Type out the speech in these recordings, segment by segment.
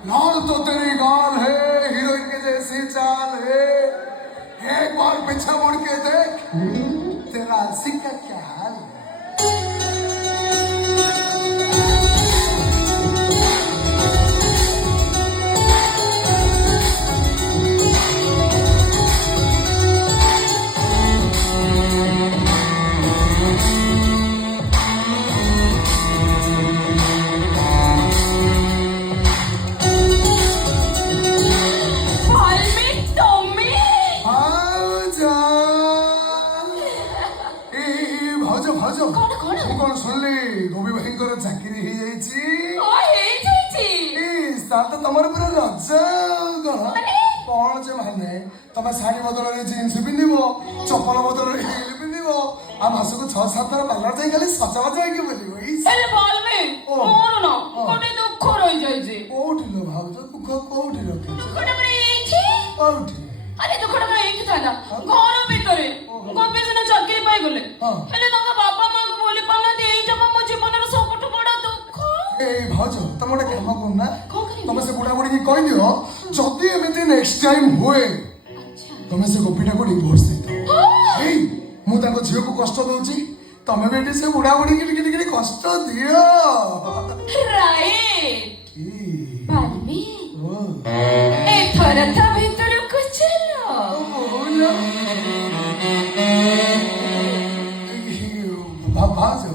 लाल तो तेरी गाल है, हीरोइन के जैसी चाल है, एक बार पीछे मुड़ के देख, तेरा आशिक का क्या हाल है। ଚାକିରି ହେଇଯାଇଛି ତମର ପୁରା ରଜ କଣ ଯେ ମାନେ ତମେ ଶାଢୀ ବଦଳରେ ଜିନ୍ସ ପିନ୍ଧିବ, ଚପଲ ବଦଳରେ ହିଲ ପିନ୍ଧିବ, ଆଉ ମାସକୁ 6-7 ଥର ପାର୍ଲର ଯାଇ ଖାଲି ସଜବାଜ ହେଇକି ବୁଲିବ। କୋଉଠି ଲୋ ଭାଉଜ, ଦୁଃଖ କୋଉଠି ରଖିଛ? କୋଉଠି? ଆରେ ଦୁଃଖଟା କଣ ଏଇଠି ଥାନ୍ତା, ଘର ଭିତରେ ଗୋପୀ ସିନା ଚାକିରି ପାଇଗଲେ, ହେଲେ ତାଙ୍କ ବାପା ମାଙ୍କୁ ବୋଲି ପାରୁନାହାନ୍ତି। ଏଇଟା ମୋ ଜୀବନର ସବୁଠୁ ବଡ ଦୁଃଖ। ଏଇ ଭାଉଜ ତମେ ଗୋଟେ କାମ କରୁନା, ତମେ ସେ ବୁଢା ବୁଢୀକି କହିଦିଅ ଯଦି ଏମିତି ନେକ୍ସଟ ଟାଇମ ହୁଏ ତମେ ସେ ଗୋପୀଟାକୁ ଡିଭୋର୍ସ ଦେଇଦିଅ। ଏଇ ମୁଁ ତାଙ୍କ ଝିଅକୁ କଷ୍ଟ ଦଉଛି, ତମେ ବି ଏଠି ସେ ବୁଢା ବୁଢୀକି ଟିକେ ଟିକେ କଷ୍ଟ ଦିଅ। ଏଥର ତା ଭିତରକୁ ଚାଲ।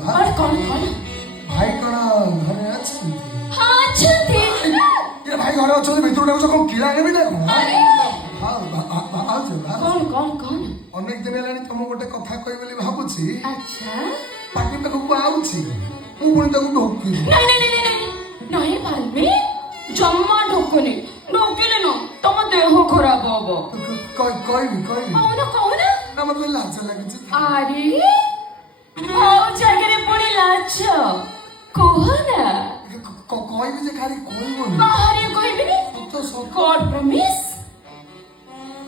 ଭାଇ କଣ ଘରେ ଅଛନ୍ତି? ଭାଇ ଘରେ ଅଛନ୍ତି, ଭିତରୁ ଡାକୁଛ କଣ କିଳା ନେବି ନା କଣ? ଅନେକ ଦିନ ହେଲାଣି ତମ ଗୋଟେ କଥା କହିବି ବୋଲି ଭାବୁଛି, ପାଟି ପାଖକୁ ଆଉଛି, ମୁଁ ପୁଣି ତାକୁ ଢୋକିବି। ଜମା ଢୋକୁନି, ଢୋକିଲେ ନା ତମ ଦେହ ଖରାପ ହବ। କହିବି ନା ମତେ ଲାଜ ଲାଗୁଛି। ଆରେ ଆଉ ଜାଗାରେ ପୁଣି ଲାଜ କୁହ ନା। କହିବି ଯେ ଖାଲି କହିବନି। ବାହାରେ କହିବିନି। God promise?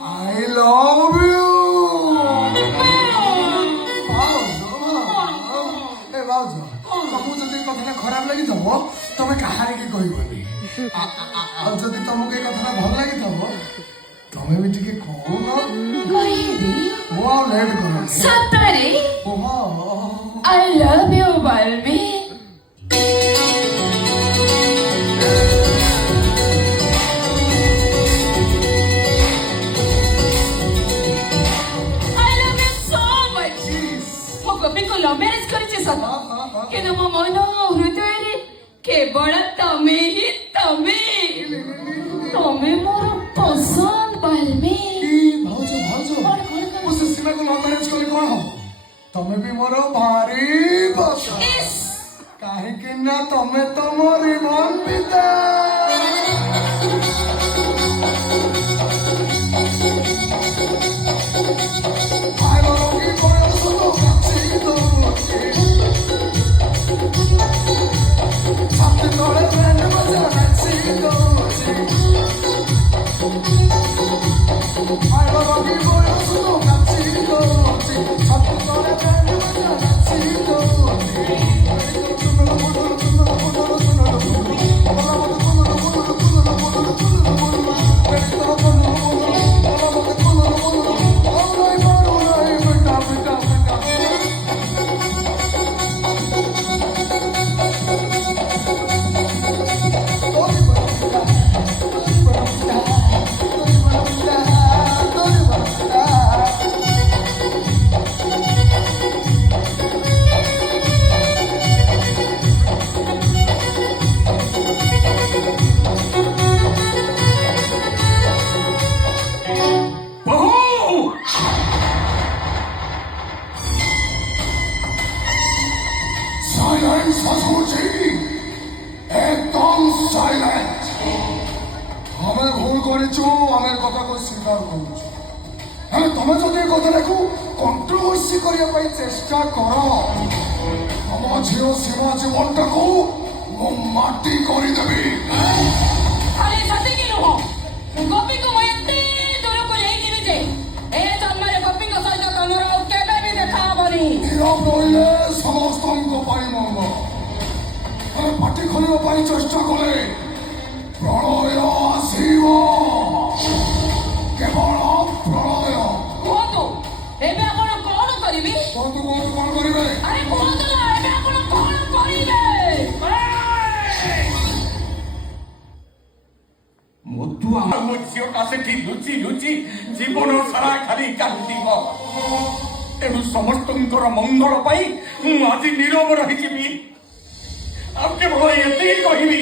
I love you. ଭାଉଜ ତମକୁ ଯଦି କଥାଟା ଖରାପ ଲାଗିଥିବ ତମେ କାହାରିକି କହିବନି, ଆଉ ଯଦି ତମକୁ ଏ କଥାଟା ଭଲ ଲାଗିଥିବ ତମେ ବି ଟିକେ କହୁନ। କହିବି ମୁଁ ଆଉ ଲେଟ୍ କରୁନି। ସତରେ I love you ବାଲବି। କିନ୍ତୁ ମୋ ମନ ହୃଦୟରେ କେବଳ ତମେ ହିଁ ତମେ ମୋର ପସନ୍ଦ ବାଲବି। ମୁଁ ସେ ସୀମାକୁ ଲଭ୍ ମ୍ୟାରେଜ କଲି କଣ ହବ? ତମେ ବି ମୋର ଭାରି ପସନ୍ଦ, କାହିଁକି ନା ତମେ ତ ମୋରି ମନ ପିତା। একদম সাইলেন্ট। ଆମେ ଭୁଲ କରିଛୁ, ଆମେ କଥାକୁ ସ୍ୱୀକାର କରୁଛୁ। ହେଲେ ତମେ ଯଦି ଏ କଥାଟାକୁ କଣ୍ଟ୍ରୋଭର୍ସି କରିବା ପାଇଁ ଚେଷ୍ଟା କର, ତମ ଝିଅ ସୀମା ଜୀବନଟାକୁ ମୁଁ ମାଟି କରିଦେବି। ଆରେ ସେତିକି ନୁହଁ, ଗୋପୀକୁ ମୁଁ ଏତେ ଦୂରକୁ ନେଇକିରି ଯେ ଏ ଜନ୍ମରେ ଗୋପୀଙ୍କ ସହିତ ତମର ଆଉ କେବେ ବି ଦେଖା ହବନି। ନୀରବ ରହିଲେ ସମସ୍ତଙ୍କ ପାଇଁ ମଙ୍ଗଳ। ପାଟି ଖୋଲିବା ପାଇଁ ଚେଷ୍ଟା କଲେ ପ୍ରଣୟ କୁହନ୍ତୁ କୁହନ୍ତୁ କଣ କରିବେ? ଆରେ କୁହନ୍ତୁ ନା ଏବେ ଆପଣ କଣ କରିବେ? ମଧୁ ମୋ ଝିଅଟା ସେଠି ଲୁଚି ଲୁଚି ଜୀବନ ସାରା ଖାଲି କାନ୍ଦିବ। ତେଣୁ ସମସ୍ତଙ୍କର ମଙ୍ଗଳ ପାଇଁ ମୁଁ ଆଜି ନୀରବ ରହିଯିବି। ଆଉ କେବଳ ଏତିକି କହିବି,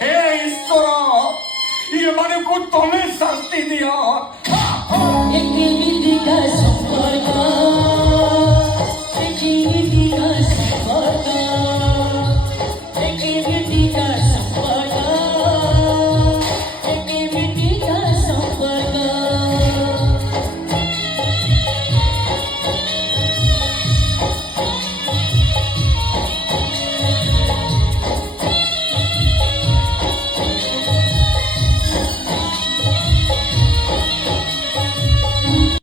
ହେ ଈଶ୍ୱର, ଏମାନଙ୍କୁ ତମେ ଶାସ୍ତି ଦିଅ। ଏମିତି ସମ୍ପର୍କ